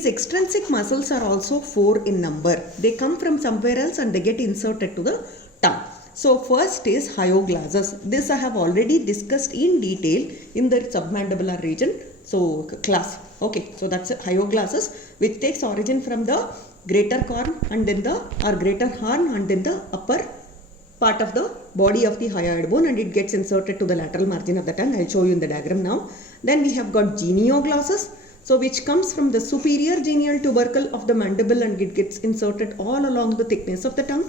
These extrinsic muscles are also 4 in number. They come from somewhere else and they get inserted to the tongue. So first is hyoglossus. This I have already discussed in detail in the submandibular region. So class. Okay, so that's it. Hyoglossus, which takes origin from the greater horn and then greater horn and then the upper part of the body of the hyoid bone, and it gets inserted to the lateral margin of the tongue. I'll show you in the diagram now. Then we have got genioglossus, so which comes from the superior genial tubercle of the mandible and it gets inserted all along the thickness of the tongue.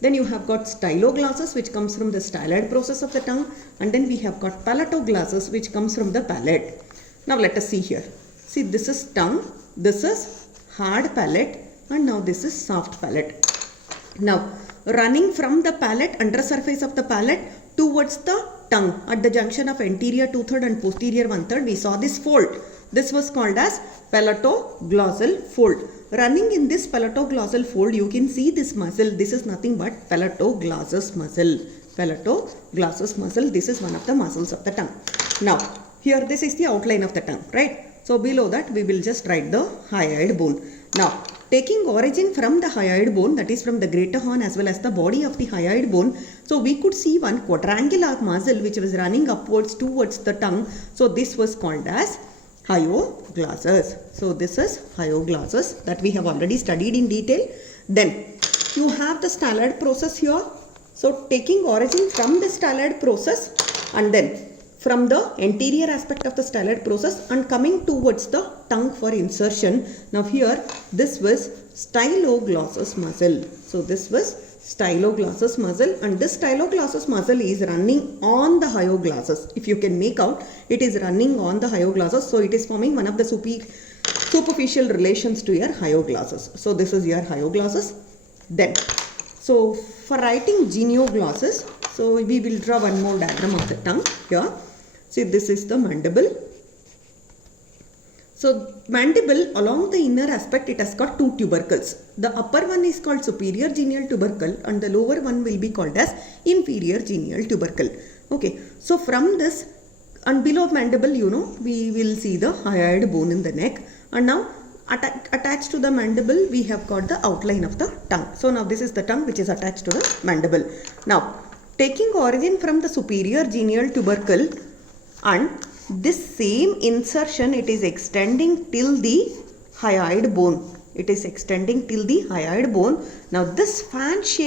Then you have got styloglossus, which comes from the styloid process of the tongue, and then we have got palatoglossus, which comes from the palate. Now let us see here. See, this is tongue, this is hard palate, and now this is soft palate. Now running from the palate, under surface of the palate towards the tongue at the junction of anterior 2/3 and posterior 1/3, we saw this fold. This was called as palatoglossal fold. Running in this palatoglossal fold, you can see this muscle. This is nothing but palatoglossus muscle. Palatoglossus muscle. This is one of the muscles of the tongue. Now here this is the outline of the tongue, right? So below that we will just write the hyoid bone. Now taking origin from the hyoid bone, that is from the greater horn as well as the body of the hyoid bone, so we could see one quadrangular muscle which was running upwards towards the tongue. So this was called as hyoglossus. So this is hyoglossus that we have already studied in detail. Then you have the styloid process here. So taking origin from the styloid process and then from the anterior aspect of the styloid process and coming towards the tongue for insertion. Now here this was styloglossus muscle. So this was styloglossus muscle, and this styloglossus muscle is running on the hyoglossus. If you can make out, it is running on the hyoglossus. So it is forming one of the superficial relations to your hyoglossus. So this is your hyoglossus. Then, so for writing genioglossus, so we will draw one more diagram of the tongue here. See, this is the mandible. So mandible, along the inner aspect, it has got 2 tubercles. The upper one is called superior genial tubercle and the lower one will be called as inferior genial tubercle. Okay, so from this and below mandible, you know, we will see the hyoid bone in the neck, and now attached to the mandible we have got the outline of the tongue. So now this is the tongue which is attached to the mandible. Now taking origin from the superior genial tubercle, and this same insertion, it is extending till the hyoid bone. It is extending till the hyoid bone. Now this fan shape